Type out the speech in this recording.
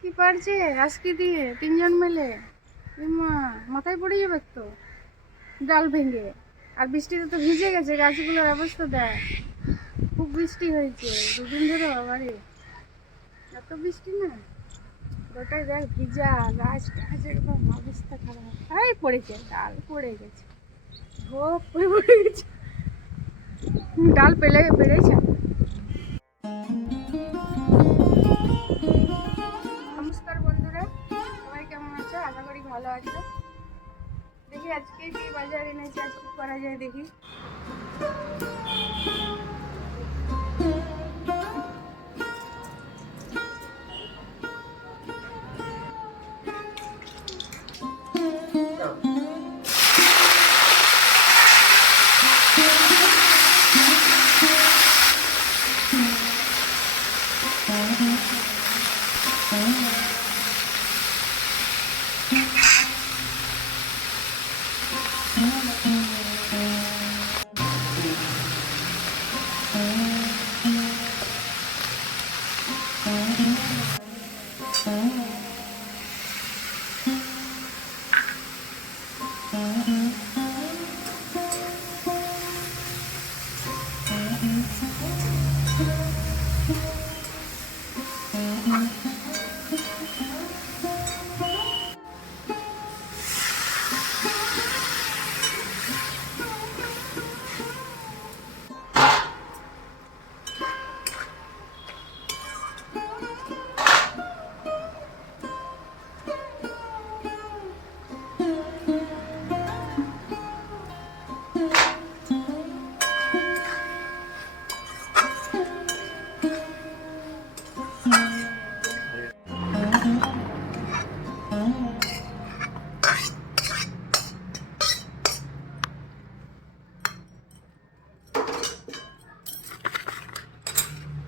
কি পারছে আজকে দিয়ে তিনজন মিলে। মা মাথায় পড়ে যাবে তো ডাল ভেঙে। আর বৃষ্টিতে তো ভিজে গেছে, গাছগুলোর অবস্থা দেয়। খুব বৃষ্টি হয়েছে দুদিন ধরে। বাবারে এত বৃষ্টি না, গোটাই দেখ ভিজা, গাছ টাছ একদম অবস্থা খারাপ। এই পড়েছে, ডাল পড়ে গেছে, ঝোপ পড়ে গেছে। ডাল পেরেছে। নমস্কার বন্ধুরা, সবাই কেমন আছো? আশা করি ভালো আছো। দেখি আজকে কি বাজার এনেছে, আজকে করা যায় দেখি।